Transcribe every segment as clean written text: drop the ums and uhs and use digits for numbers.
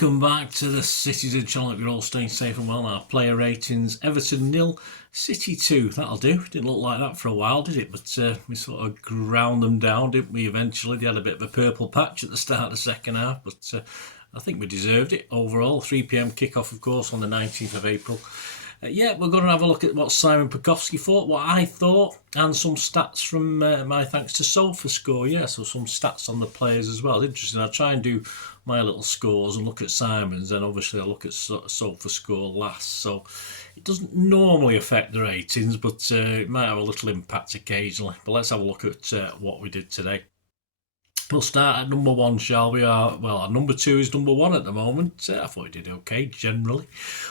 Welcome back to the Citytilidie channel. If you're all staying safe and well now. Player ratings: Everton 0, City 2. That'll do. Didn't look like that for a while, did it? But we sort of ground them down, didn't we, eventually? They had a bit of a purple patch at the start of the second half, but I think we deserved it overall. 3 PM kickoff, of course, on the 19th of April. Yeah, we're going to have a look at what Simon Bajkowski thought, what I thought, and some stats from my thanks to Sofascore. Yeah, so some stats on the players as well. Interesting. I'll try and do my little scores and look at Simon's, and obviously I'll look at Sofascore last. So it doesn't normally affect the ratings, but it might have a little impact occasionally. But let's have a look at what we did today. We'll start at number 1, shall we? Our number 2 is number 1 at the moment. I thought he did okay, generally.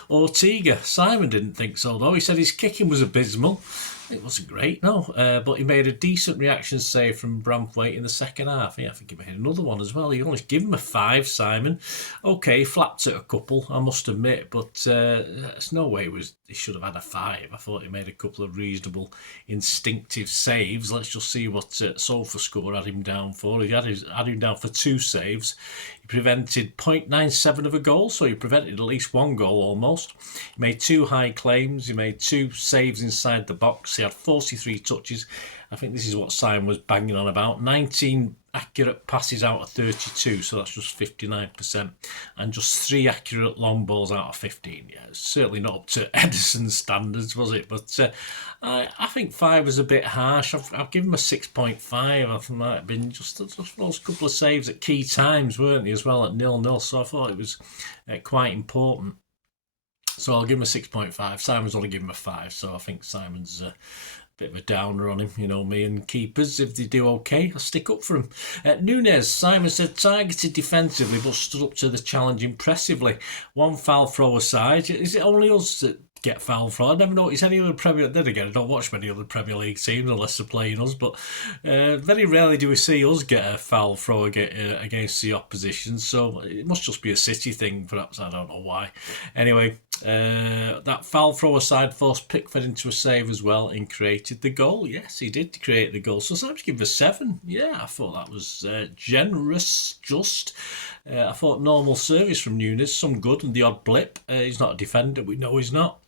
Ortega. Simon didn't think so, though. He said his kicking was abysmal. It wasn't great, no. But he made a decent reaction save from Bramthwaite in the second half. Yeah, I think he made another one as well. He only gave him a 5, Simon. Okay, flapped at a couple, I must admit. But there's no way he should have had a 5. I thought he made a couple of reasonable, instinctive saves. Let's just see what Sofascore had him down for. He had him down for 2 saves. He prevented 0.97 of a goal, so he prevented at least 1 goal almost. He made 2 high claims. He made 2 saves inside the box. He had 43 touches. I think this is what Simon was banging on about. 19 accurate passes out of 32, so that's just 59%. And just 3 accurate long balls out of 15. Yeah, it's certainly not up to Edison's standards, was it? But I think 5 was a bit harsh. I've given him a 6.5. I think it might have been just those couple of saves at key times, weren't they, as well, at 0-0. So I thought it was quite important. So I'll give him a 6.5. Simon's only given him a 5, so I think Simon's a bit of a downer on him. You know me and keepers, if they do okay, I'll stick up for him. Nunes, Simon said, targeted defensively but stood up to the challenge impressively. 1 foul throw aside. Is it only us that get foul throw? I never noticed any other Premier. Then again, I don't watch many other Premier League teams unless they're playing us. But very rarely do we see us get a foul throw against the opposition. So it must just be a City thing, perhaps. I don't know why. Anyway, that foul throw aside forced Pickford into a save as well and created the goal. Yes, he did create the goal. So I'll give him a 7. Yeah, I thought that was generous, just. I thought normal service from Nunes, some good, and the odd blip. He's not a defender, we know he's not.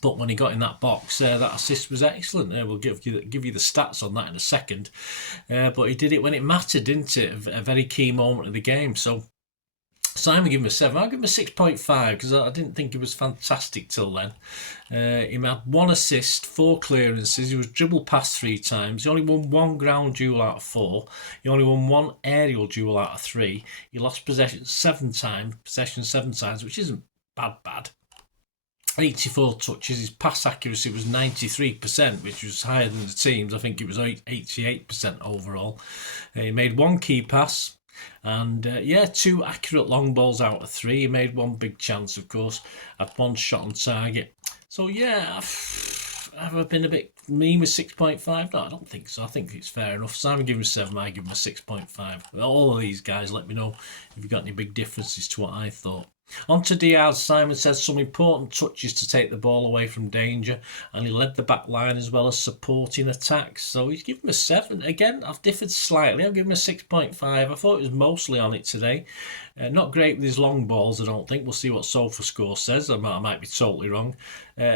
But when he got in that box, that assist was excellent. We'll give you the stats on that in a second. But he did it when it mattered, didn't it? A very key moment of the game. So Simon gave him a 7. I'll give him a 6.5 because I didn't think he was fantastic till then. He had 1 assist, 4 clearances. He was dribbled past 3 times. He only won 1 ground duel out of 4. He only won 1 aerial duel out of 3. He lost possession 7 times, which isn't bad. 84 touches. His pass accuracy was 93%, which was higher than the team's. I think it was 88% overall. He made 1 key pass. And 2 accurate long balls out of 3. He made 1 big chance, of course. Had 1 shot on target. So yeah, have I been a bit mean with 6.5? No, I don't think so. I think it's fair enough. Simon gave him a 7, I give him a 6.5. All of these guys, let me know if you've got any big differences to what I thought. On to Diaz. Simon says some important touches to take the ball away from danger, and he led the back line as well as supporting attacks. So he's given him a 7. Again, I've differed slightly. I'll give him a 6.5. I thought it was mostly on it today. Not great with his long balls, I don't think. We'll see what Sofascore says. I might be totally wrong.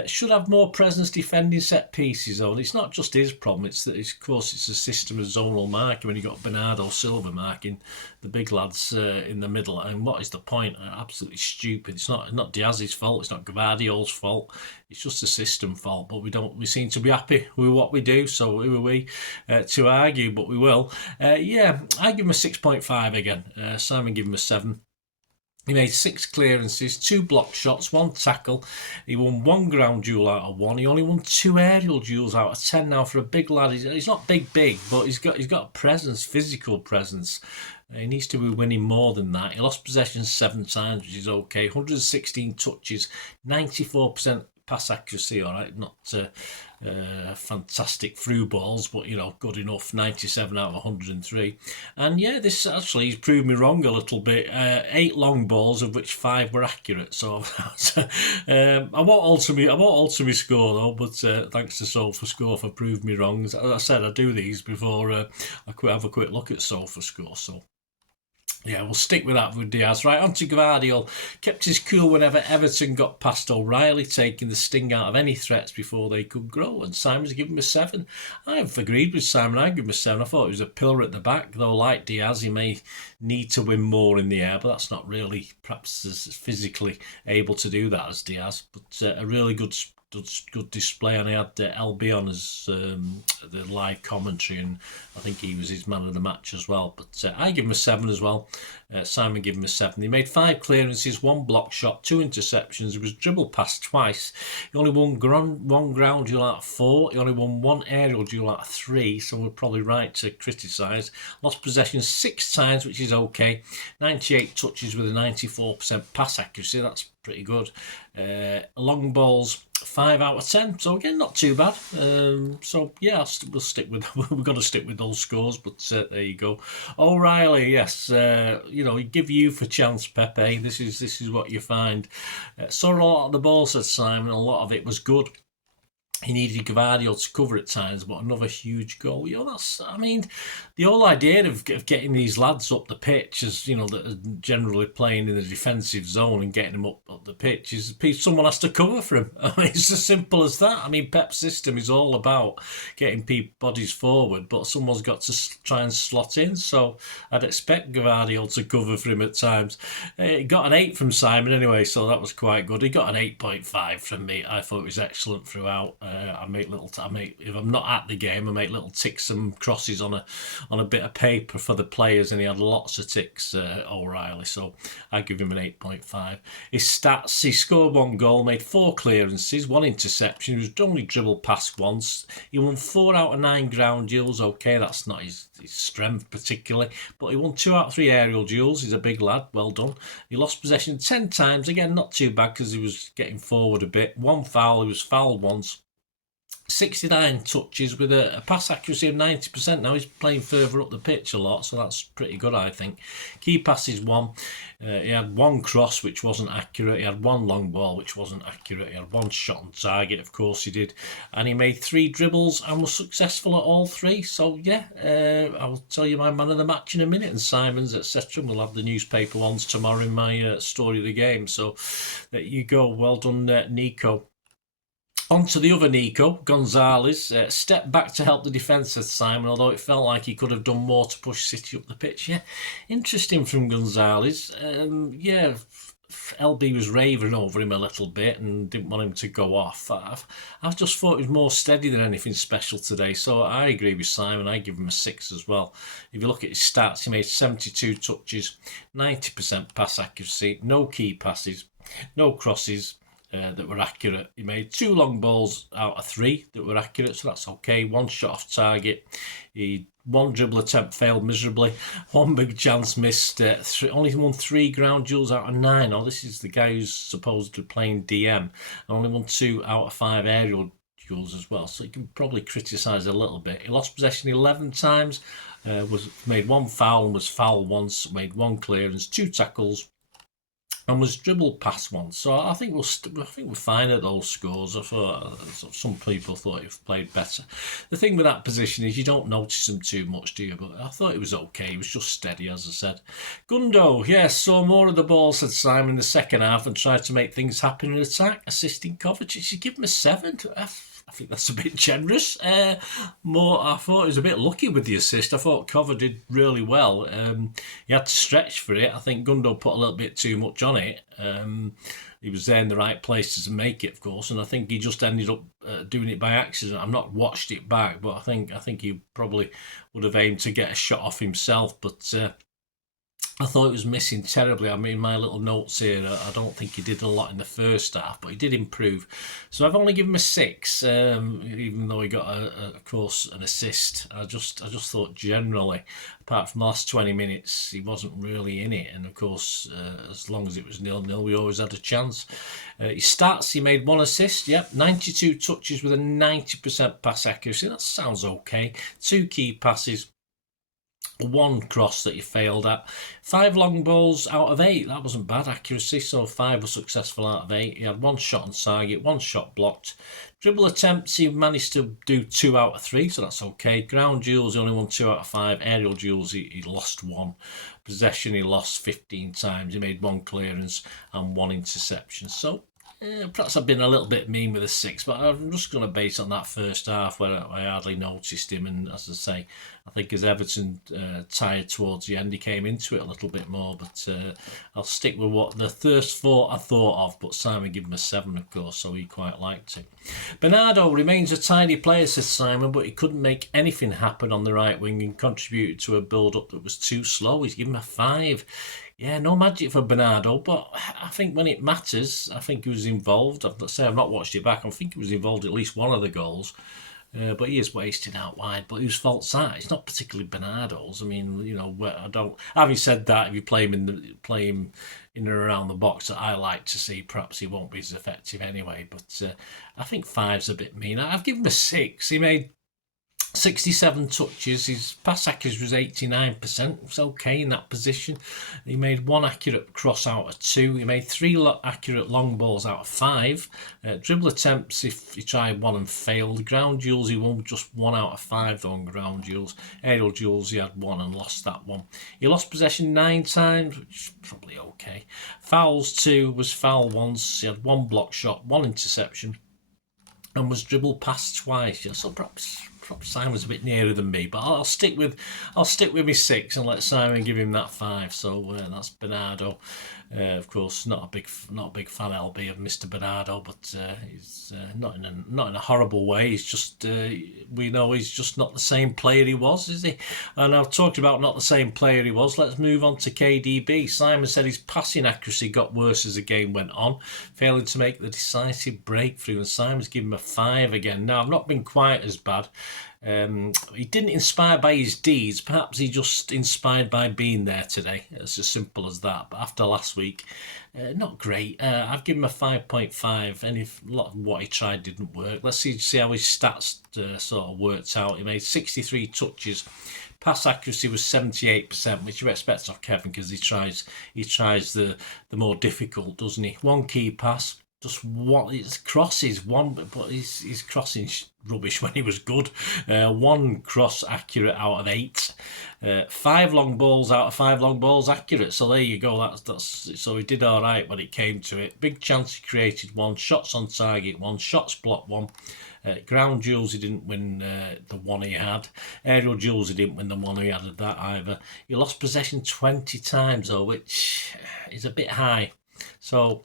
Should have more presence defending set pieces, though. And it's not just his problem. It's that, of course, it's a system of zonal marking when you've got Bernardo Silva marking the big lads in the middle. And what is the point? Absolutely stupid. It's not Diaz's fault. It's not Gvardiol's fault. It's just a system fault. But we seem to be happy with what we do. So who are we to argue? But we will. I give him a 6.5 again. Simon gave him a 7. He made 6 clearances, 2 block shots, 1 tackle. He won 1 ground duel out of 1. He only won 2 aerial duels out of 10 now for a big lad. He's not big, but he's got a presence, physical presence. He needs to be winning more than that. He lost possession 7 times, which is okay. 116 touches, 94% pass accuracy, all right. Not fantastic through balls, but good enough. 97 out of 103. And yeah, this actually he's proved me wrong a little bit. 8 long balls, of which 5 were accurate. So I won't alter my score though. But thanks to Sofascore for proving me wrong. As I said, I do these before I have a quick look at Sofascore. So Yeah, we'll stick with that with Diaz. Right, on to Gvardiol. Kept his cool whenever Everton got past O'Reilly, taking the sting out of any threats before they could grow. And Simon's given him a 7. I've agreed with Simon. I give him a 7. I thought he was a pillar at the back, though like Diaz, he may need to win more in the air, but that's not really perhaps as physically able to do that as Diaz. But a really good display, and he had LB on as the live commentary, and I think he was his man of the match as well. But I give him a 7 as well. Simon gave him a 7. He made 5 clearances, 1 block shot, 2 interceptions. He was dribbled past twice. He only won one ground duel out of 4. He only won 1 aerial duel out of 3, so we're probably right to criticise. Lost possession 6 times, which is okay. 98 touches with a 94% pass accuracy. That's pretty good. Long balls 5 out of 10, so again not too bad. So yeah, we'll stick with we're going to stick with those scores, but there you go. O'Reilly, yes, you give you for chance, Pepe. This is what you find. Saw a lot of the ball, said Simon. A lot of it was good. He needed Gvardiol to cover at times, but another huge goal. The whole idea of getting these lads up the pitch, as that are generally playing in the defensive zone, and getting them up the pitch is someone has to cover for him. It's as simple as that. Pep's system is all about getting bodies forward, but someone's got to try and slot in. So I'd expect Gvardiol to cover for him at times. He got an 8 from Simon anyway, so that was quite good. He got an 8.5 from me. I thought it was excellent throughout. If I'm not at the game, I make little ticks and crosses on a bit of paper for the players, and he had lots of ticks, O'Reilly. So I give him an 8.5. His stats: he scored 1 goal, made 4 clearances, 1 interception. He was only dribbled past once. He won 4 out of 9 ground duels. Okay, that's not his strength particularly, but he won 2 out of 3 aerial duels. He's a big lad. Well done. He lost possession 10 times. Again, not too bad because he was getting forward a bit. 1 foul. He was fouled once. 69 touches with a pass accuracy of 90%. Now he's playing further up the pitch a lot, so that's pretty good, I think. Key passes 1. He had 1 cross, which wasn't accurate. He had 1 long ball, which wasn't accurate. He had 1 shot on target, of course he did. And he made 3 dribbles and was successful at all 3. So, yeah, I'll tell you my man of the match in a minute, and Simon's, etc. We'll have the newspaper ones tomorrow in my story of the game. So, there you go. Well done, Nico. On to the other Nico, Gonzalez. Stepped back to help the defence, said Simon, although it felt like he could have done more to push City up the pitch. Yeah, interesting from Gonzalez. LB was raving over him a little bit and didn't want him to go off. I've just thought he was more steady than anything special today, so I agree with Simon. I give him a 6 as well. If you look at his stats, he made 72 touches, 90% pass accuracy, no key passes, no crosses that were accurate. He made 2 long balls out of 3 that were accurate, so that's okay. 1 shot off target. 1 dribble attempt failed miserably. 1 big chance missed. Only won 3 ground duels out of 9. Oh, this is the guy who's supposed to be playing DM. And only won 2 out of 5 aerial duels as well, so you can probably criticise a little bit. He lost possession 11 times. Made 1 foul and was fouled once. Made 1 clearance, 2 tackles, and was dribbled past once. So I think we're fine at those scores. I thought some people thought he played better. The thing with that position is you don't notice him too much, do you? But I thought it was okay. He was just steady, as I said. Gundo, yes, saw more of the ball, said Simon, in the second half and tried to make things happen in attack, assisting Kovacic. You give him a 7. I think that's a bit generous. I thought he was a bit lucky with the assist. I thought Cover did really well. He had to stretch for it. I think Gundo put a little bit too much on it. He was there in the right places to make it, of course, and I think he just ended up doing it by accident. I've not watched it back, but I think he probably would have aimed to get a shot off himself, but I thought it was missing terribly. My little notes here, I don't think he did a lot in the first half, but he did improve. So I've only given him a 6, even though he got, of course, an assist. I just thought generally, apart from the last 20 minutes, he wasn't really in it. And of course, as long as it was 0-0, we always had a chance. His stats, he made 1 assist, 92 touches with a 90% pass accuracy. That sounds okay. 2 key passes. one cross that he failed at. 5 long balls out of 8. That wasn't bad accuracy, so 5 were successful out of 8. He had 1 shot on target, 1 shot blocked. Dribble attempts, he managed to do 2 out of 3, so that's okay. Ground duels, he only won 2 out of 5. Aerial duels, he lost 1. Possession, he lost 15 times. He made 1 clearance and 1 interception. So perhaps I've been a little bit mean with a 6, but I'm just going to base on that first half where I hardly noticed him. And as I say, I think as Everton tired towards the end, he came into it a little bit more. But I'll stick with what the first 4 I thought of. But Simon gave him a 7, of course, so he quite liked it. Bernardo remains a tidy player, says Simon, but he couldn't make anything happen on the right wing and contributed to a build-up that was too slow. He's given him a 5. Yeah, no magic for Bernardo, but I think when it matters, I think he was involved. I've not watched it back. I think he was involved at least one of the goals, but he is wasting out wide. But whose fault's that? It's not particularly Bernardo's. I mean, you know, I don't. Having said that, if you play him in and around the box that I like to see, perhaps he won't be as effective anyway. But I think 5's a bit mean. I've given him a 6. He made 67 touches, his pass accuracy was 89%, it was okay in that position. He made 1 accurate cross out of 2, he made 3 accurate long balls out of 5. Dribble attempts, if he tried 1 and failed. Ground duels, he won just 1 out of 5 though on ground duels. Aerial duels, he had 1 and lost that 1. He lost possession 9 times, which is probably okay. Fouls 2, was foul once, he had 1 block shot, 1 interception, and was dribbled past twice. Yeah, so perhaps Simon's a bit nearer than me, but I'll stick with my 6 and let Simon give him that 5. So that's Bernardo. Of course, not a big fan LB of Mr. Bernardo, but he's not in a horrible way. He's just we know he's just not the same player he was, is he? And I've talked about not the same player he was. Let's move on to KDB. Simon said his passing accuracy got worse as the game went on, failing to make the decisive breakthrough. And Simon's given him a 5 again. Now I've not been quite as bad. He didn't inspire by his deeds. Perhaps he just inspired by being there today. It's as simple as that. But after last week, not great. I've given him a 5.5, and if a lot of what he tried didn't work. Let's see how his stats sort of worked out. He made 63 touches. Pass accuracy was 78%, which you expect of Kevin because he tries the more difficult, doesn't he? 1 key pass. Just what his crosses, 1, but his crossing rubbish when he was good. 1 cross accurate out of 8. 5 long balls out of 5 long balls accurate. So there you go. That's so he did all right when it came to it. Big chance he created 1. Shots on target 1. Shots blocked 1. Ground duels he didn't win the 1 he had. Aerial duels he didn't win the 1 he had at that either. He lost possession 20 times though, which is a bit high. So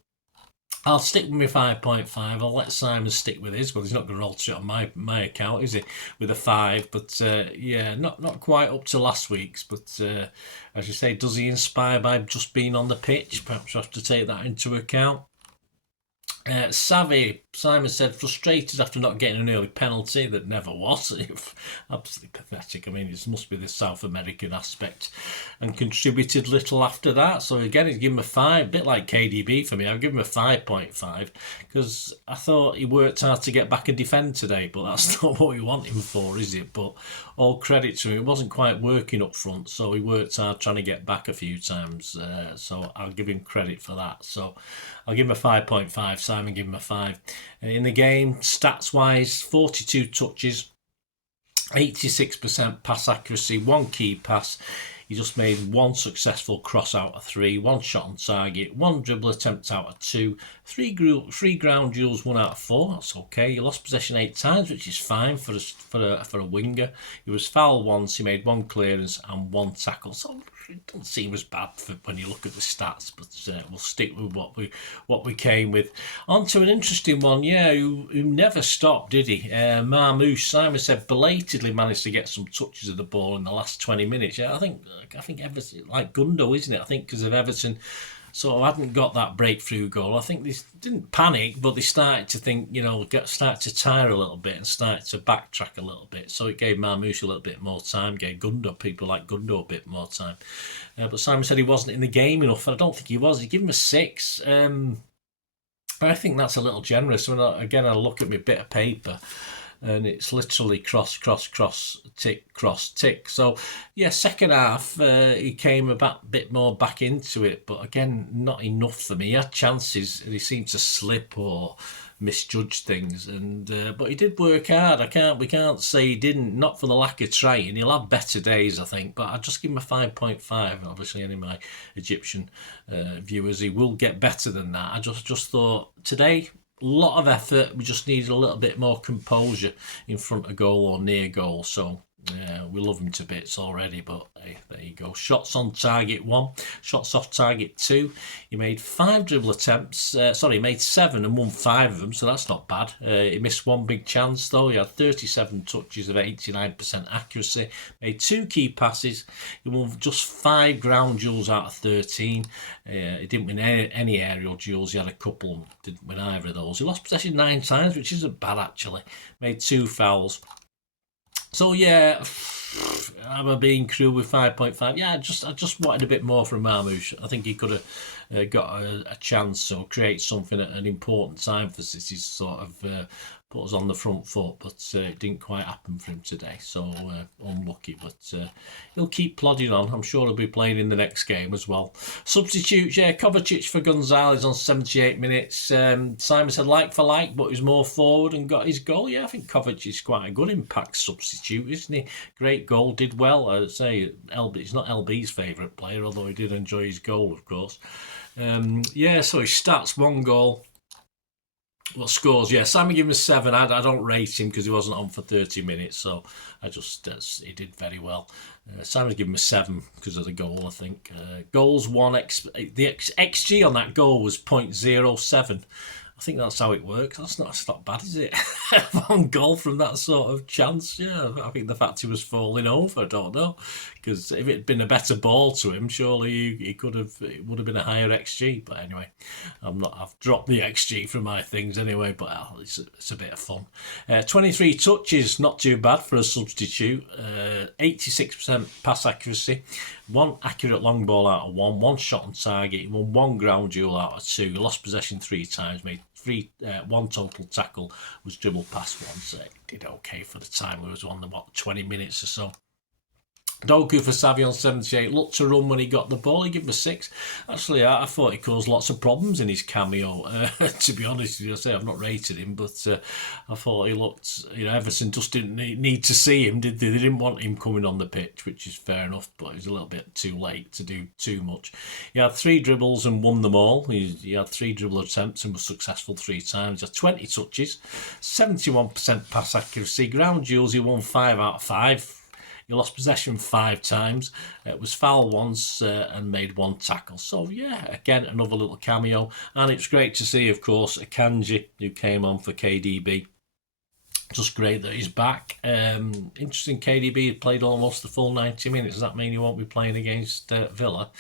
I'll stick with my 5.5. I'll let Simon stick with his. Well, he's not going to roll shit on my account, is he? With a 5. But yeah, not quite up to last week's. But as you say, does he inspire by just being on the pitch? Perhaps you have to take that into account. Savvy, Simon said, frustrated after not getting an early penalty that never was. Absolutely pathetic. I mean, it must be the South American aspect, and contributed little after that. So again, he's given him a 5, a bit like KDB for me. I've given him a 5.5 because I thought he worked hard to get back and defend today, but that's not what we want him for, is it? But all credit to him, it wasn't quite working up front, so he worked hard trying to get back a few times. So I'll give him credit for that. So I'll give him a 5.5. Simon gave him a 5. In the game, stats-wise, 42 touches, 86% pass accuracy, 1 key pass. He just made 1 successful cross out of 3, 1 shot on target, 1 dribble attempt out of 2, 3 ground duels, 1 out of 4. That's okay. He lost possession 8 times, which is fine for a winger. He was fouled once. He made 1 clearance and 1 tackle. So it doesn't seem as bad when you look at the stats, but we'll stick with what we came with. On to an interesting one, yeah, who never stopped, did he? Marmouche, Simon said, belatedly managed to get some touches of the ball in the last 20 minutes. Yeah, I think Everton, like Gundo, isn't it? I think because of Everton sort of hadn't got that breakthrough goal. I think they didn't panic, but they started to think, started to tire a little bit and started to backtrack a little bit. So it gave Marmouche a little bit more time, gave people like Gundo a bit more time. But Simon said he wasn't in the game enough, and I don't think he was. He gave him a 6. I think that's a little generous. When I look at my bit of paper, and it's literally cross, cross, cross, tick, cross, tick. So, yeah, second half, he came a bit more back into it, but again, not enough for me. He had chances, and he seemed to slip or misjudge things, and but he did work hard. We can't say he didn't, not for the lack of trying. He'll have better days, I think, but I'd just give him a 5.5. Obviously, any of my Egyptian viewers, he will get better than that. I just thought today, a lot of effort. We just needed a little bit more composure in front of goal or near goal. So we love him to bits already, but hey, there you go. Shots on target 1, shots off target 2. He made 5 dribble attempts. He made 7 and won 5 of them, so that's not bad. He missed 1 big chance though. He had 37 touches of 89% accuracy. Made 2 key passes. He won just 5 ground duels out of 13. He didn't win any aerial duels. He had a couple, didn't win either of those. He lost possession 9 times, which isn't bad actually. Made 2 fouls. So yeah, I'm a being cruel with 5.5. Yeah, I just wanted a bit more from Marmoush. I think he could have got a chance or create something at an important time for City to sort of put us on the front foot, but it didn't quite happen for him today. So unlucky, but he'll keep plodding on. I'm sure he'll be playing in the next game as well. Substitutes, yeah, Kovacic for Gonzalez on 78 minutes. Simon said like for like, but he's more forward and got his goal. Yeah, I think Kovacic is quite a good impact substitute, isn't he? Great goal, did well. I'd say he's not LB's favourite player, although he did enjoy his goal, of course. Yeah, so his stats, 1 goal. What scores? Yeah, Simon gave him a 7. I don't rate him because he wasn't on for 30 minutes, so I just he did very well. Simon's given him a 7 because of the goal, I think. Goals 1, the XG on that goal was 0.07. I think that's how it works. That's not bad, is it? 1 goal from that sort of chance. Yeah, I think the fact he was falling over, I don't know. Because if it had been a better ball to him, surely it would have been a higher XG. But anyway, I've dropped the XG from my things anyway, but it's a bit of fun. 23 touches, not too bad for a substitute. 86% pass accuracy. 1 accurate long ball out of 1 shot on target. He won 1 ground duel out of 2. He lost possession 3 times, made 1 total tackle, was dribbled past once. Did okay for the time. It was on 20 minutes or so. Doku for Savvy on 78. Looked to run when he got the ball. He gave him a 6. Actually, I thought he caused lots of problems in his cameo. To be honest with you, I've not rated him, but I thought he looked. Everton just didn't need to see him, did they? They didn't want him coming on the pitch, which is fair enough. But it was a little bit too late to do too much. He had 3 dribbles and won them all. He had 3 dribble attempts and was successful 3 times. He had 20 touches, 71% pass accuracy. Ground duels, he won 5 out of 5. He lost possession 5 times. It was foul once and made 1 tackle. So, yeah, again, another little cameo. And it's great to see, of course, Akanji, who came on for KDB. Just great that he's back. Interesting, KDB played almost the full 90 minutes. Does that mean he won't be playing against Villa?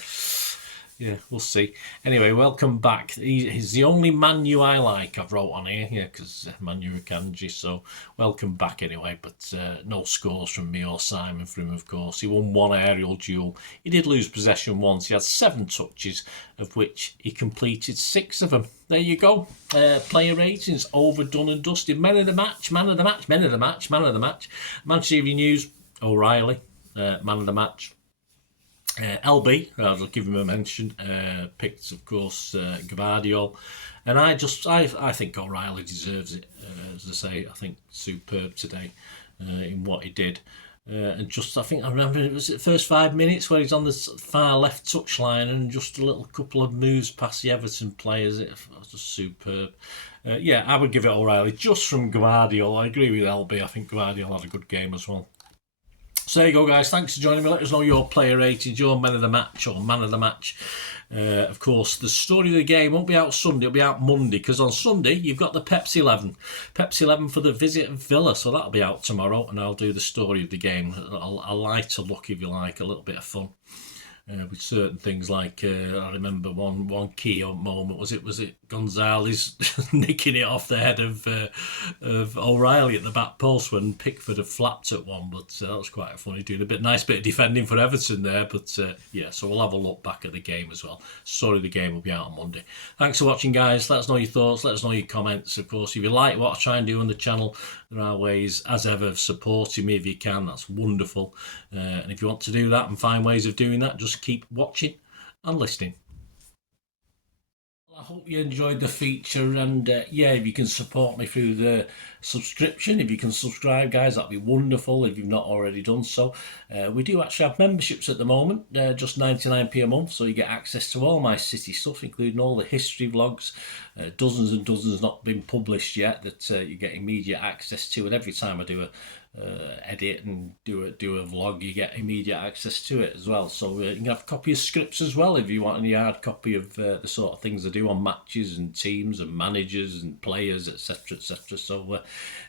Yeah, we'll see. Anyway, welcome back. He's the only Manu I like, I've wrote on here, because Manu Akanji, so welcome back anyway, but no scores from me or Simon for him, of course. He won 1 aerial duel. He did lose possession once. He had 7 touches, of which he completed 6 of them. There you go. Player ratings, overdone and dusted. Men of the match, man of the match, men of the match, man of the match. Manchester Evening News, O'Reilly, man of the match. LB, I'll give him a mention, picked, of course, Gvardiol. And I think O'Reilly deserves it. As I say, I think superb today in what he did. And I think I remember it was the first 5 minutes where he's on the far left touchline and just a little couple of moves past the Everton players. It was just superb. Yeah, I would give it O'Reilly just from Gvardiol. I agree with LB. I think Gvardiol had a good game as well. So there you go, guys. Thanks for joining me. Let us know your player ratings, your men of the match or man of the match. Of course, the story of the game won't be out Sunday. It'll be out Monday, because on Sunday you've got the Pepsi 11. Pepsi 11 for the visit of Villa. So that'll be out tomorrow, and I'll do the story of the game. A lighter look, if you like, a little bit of fun. with certain things like I remember one key moment was it Gonzalez nicking it off the head of O'Reilly at the back post when Pickford had flapped at one, but that was quite funny, doing a nice bit of defending for Everton there. But yeah, so we'll have a look back at the game as well. Sorry, the game will be out on Monday. Thanks for watching, guys. Let us know your thoughts, let us know your comments. Of course, if you like what I try and do on the channel, there are ways as ever of supporting me if you can. That's wonderful. And if you want to do that and find ways of doing that, just keep watching and listening. I hope you enjoyed the feature, and yeah, if you can support me through the subscription, if you can subscribe, guys, that'd be wonderful if you've not already done so. We do actually have memberships at the moment, just 99p a month, so you get access to all my City stuff, including all the history vlogs, dozens and dozens not been published yet that you get immediate access to, and every time I do a edit and do a vlog, you get immediate access to it as well. So you can have a copy of scripts as well if you want any hard copy of the sort of things I do on matches and teams and managers and players, etc, etc. So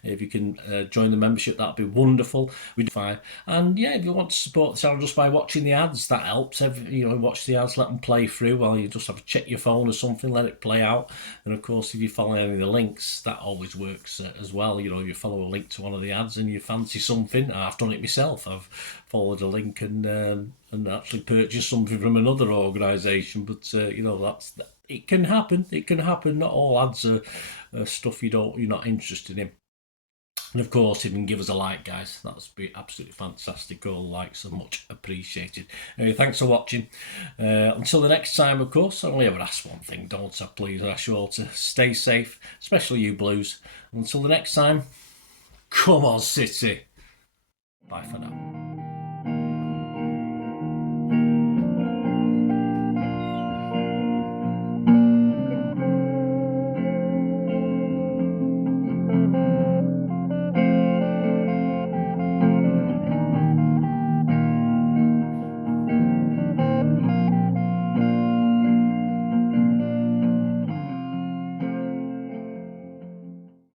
if you can join the membership, that'd be wonderful. We'd fine. And yeah, if you want to support the channel just by watching the ads, that helps. Watch the ads, let them play through while you just have to check your phone or something, let it play out. And of course, if you follow any of the links, that always works as well. You follow a link to one of the ads and you fancy something. I've done it myself. I've followed a link and actually purchased something from another organisation. But it can happen. It can happen. Not all ads are stuff you're not interested in. And of course, if you can give us a like, guys, that would be absolutely fantastic. All likes are much appreciated. Anyway, thanks for watching. Until the next time, of course, I only ever ask one thing, don't I? Please, I ask you all to stay safe, especially you Blues. Until the next time, come on, City. Bye for now.